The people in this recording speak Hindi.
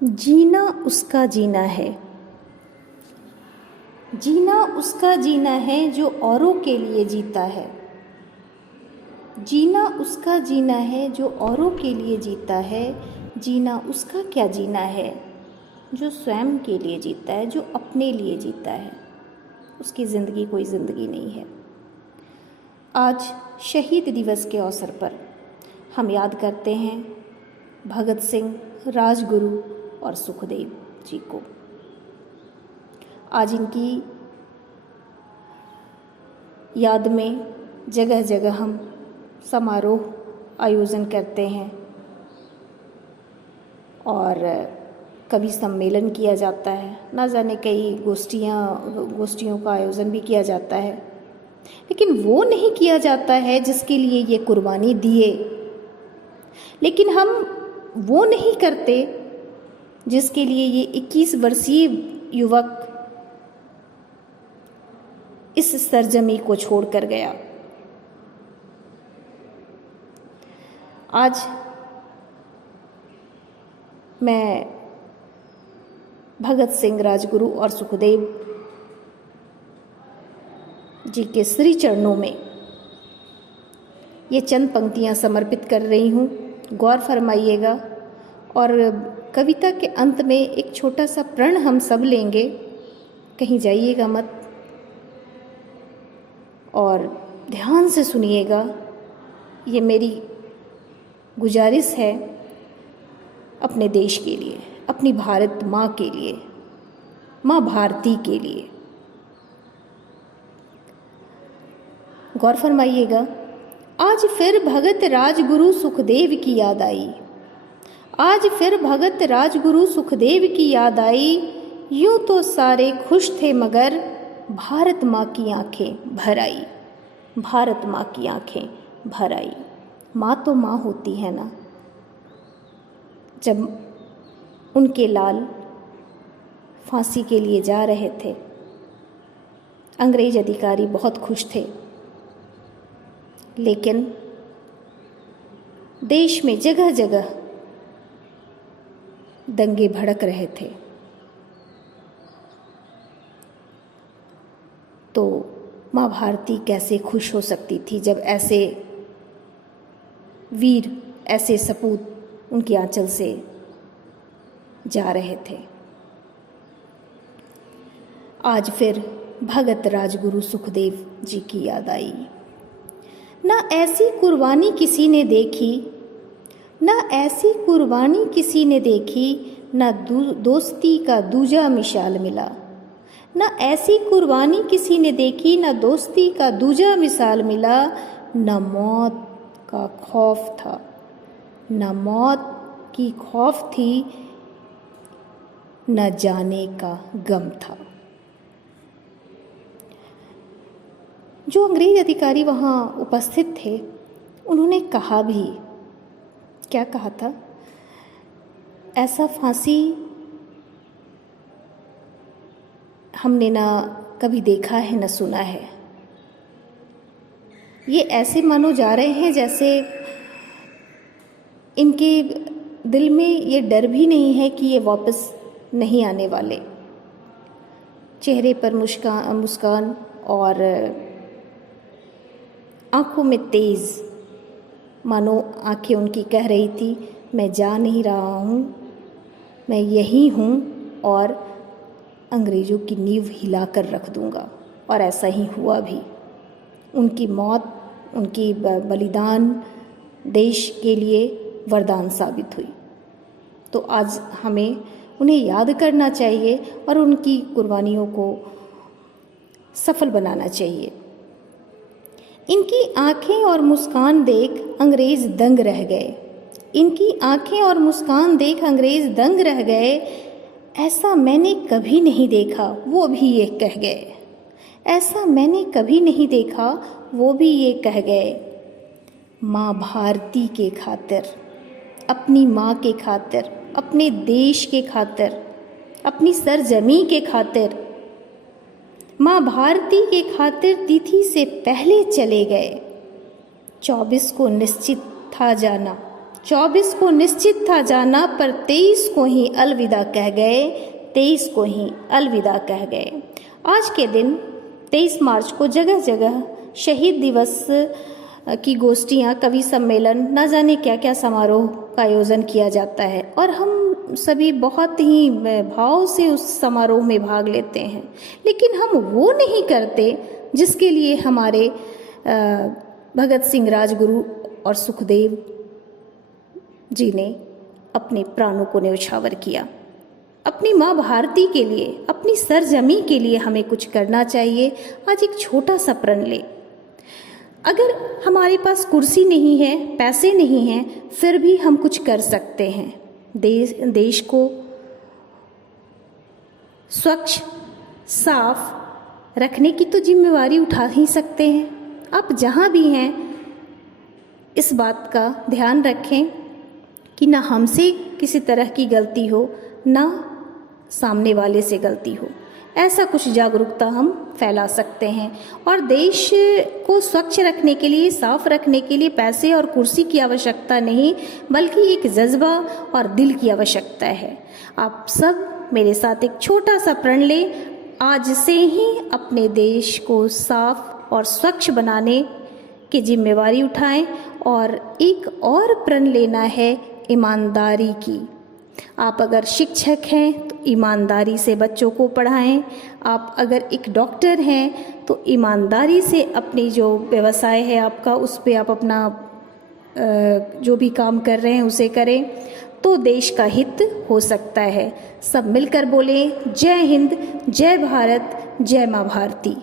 जीना उसका जीना है। जीना उसका जीना है जो औरों के लिए जीता है। जीना उसका जीना है जो औरों के लिए जीता है। जीना उसका क्या जीना है जो स्वयं के लिए जीता है, जो अपने लिए जीता है। उसकी ज़िंदगी कोई ज़िंदगी नहीं है। आज शहीद दिवस के अवसर पर हम याद करते हैं भगत सिंह, राजगुरु और सुखदेव जी को। आज इनकी याद में जगह जगह हम समारोह आयोजन करते हैं और कवि सम्मेलन किया जाता है, ना जाने कई गोष्ठियों का आयोजन भी किया जाता है, लेकिन वो नहीं किया जाता है जिसके लिए ये कुर्बानी दिए। लेकिन हम वो नहीं करते जिसके लिए ये 21 वर्षीय युवक इस सरजमी को छोड़कर गया। आज मैं भगत सिंह, राजगुरु और सुखदेव जी के श्री चरणों में ये चंद पंक्तियां समर्पित कर रही हूँ। गौर फरमाइएगा और कविता के अंत में एक छोटा सा प्रण हम सब लेंगे, कहीं जाइएगा मत और ध्यान से सुनिएगा। ये मेरी गुजारिश है अपने देश के लिए, अपनी भारत माँ के लिए, माँ भारती के लिए। गौर फरमाइएगा। आज फिर भगत राजगुरु सुखदेव की याद आई। आज फिर भगत राजगुरु सुखदेव की याद आई। यूं तो सारे खुश थे मगर भारत माँ की आंखें भर आई। भारत माँ की आंखें भर आई। माँ तो माँ होती है ना। जब उनके लाल फांसी के लिए जा रहे थे, अंग्रेज अधिकारी बहुत खुश थे, लेकिन देश में जगह जगह दंगे भड़क रहे थे। तो माँ भारती कैसे खुश हो सकती थी जब ऐसे वीर, ऐसे सपूत उनके आंचल से जा रहे थे। आज फिर भगत राजगुरु सुखदेव जी की याद आई। ना ऐसी कुर्बानी किसी ने देखी, ना ऐसी कुर्बानी किसी ने देखी, ना दोस्ती का दूजा मिसाल मिला। ना ऐसी कुर्बानी किसी ने देखी, ना दोस्ती का दूजा मिसाल मिला। ना मौत का खौफ था, ना मौत की खौफ थी, न जाने का गम था। जो अंग्रेज अधिकारी वहाँ उपस्थित थे, उन्होंने कहा भी, क्या कहा था? ऐसा फांसी हमने ना कभी देखा है, न सुना है। ये ऐसे मानो जा रहे हैं जैसे इनके दिल में ये डर भी नहीं है कि ये वापस नहीं आने वाले। चेहरे पर मुस्कान और आंखों में तेज, मानो आंखें उनकी कह रही थी, मैं जा नहीं रहा हूँ, मैं यही हूँ और अंग्रेज़ों की नींव हिलाकर रख दूँगा। और ऐसा ही हुआ भी। उनकी मौत, उनकी बलिदान देश के लिए वरदान साबित हुई। तो आज हमें उन्हें याद करना चाहिए और उनकी कुर्बानियों को सफल बनाना चाहिए। इनकी आंखें और मुस्कान देख अंग्रेज दंग रह गए। इनकी आंखें और मुस्कान देख अंग्रेज दंग रह गए। ऐसा मैंने कभी नहीं देखा, वो भी ये कह गए। ऐसा मैंने कभी नहीं देखा, वो भी ये कह गए। माँ भारती के खातिर, अपनी माँ के खातिर, अपने देश के खातिर, अपनी सरजमी के खातिर, माँ भारती के खातिर तिथि से पहले चले गए। 24 को निश्चित था जाना, 24 को निश्चित था जाना, पर 23 को ही अलविदा कह गए, 23 को ही अलविदा कह गए। आज के दिन 23 मार्च को जगह जगह शहीद दिवस की गोष्ठियाँ, कवि सम्मेलन, न जाने क्या क्या समारोह का आयोजन किया जाता है और हम सभी बहुत ही भाव से उस समारोह में भाग लेते हैं, लेकिन हम वो नहीं करते जिसके लिए हमारे भगत सिंह राजगुरु और सुखदेव जी ने अपने प्राणों को न्यौछावर किया। अपनी माँ भारती के लिए, अपनी सरजमी के लिए हमें कुछ करना चाहिए। आज एक छोटा सा प्रण ले। अगर हमारे पास कुर्सी नहीं है, पैसे नहीं हैं, फिर भी हम कुछ कर सकते हैं। देश को स्वच्छ साफ रखने की तो जिम्मेवारी उठा ही सकते हैं। आप जहाँ भी हैं इस बात का ध्यान रखें कि ना हमसे किसी तरह की गलती हो, ना सामने वाले से गलती हो। ऐसा कुछ जागरूकता हम फैला सकते हैं। और देश को स्वच्छ रखने के लिए, साफ रखने के लिए पैसे और कुर्सी की आवश्यकता नहीं, बल्कि एक जज्बा और दिल की आवश्यकता है। आप सब मेरे साथ एक छोटा सा प्रण लें। आज से ही अपने देश को साफ और स्वच्छ बनाने की जिम्मेवारी उठाएं। और एक और प्रण लेना है ईमानदारी की। आप अगर शिक्षक हैं तो ईमानदारी से बच्चों को पढ़ाएं। आप अगर एक डॉक्टर हैं तो ईमानदारी से अपनी जो व्यवसाय है आपका, उस पे आप अपना जो भी काम कर रहे हैं उसे करें, तो देश का हित हो सकता है। सब मिलकर बोलें, जय हिंद, जय भारत, जय माँ भारती।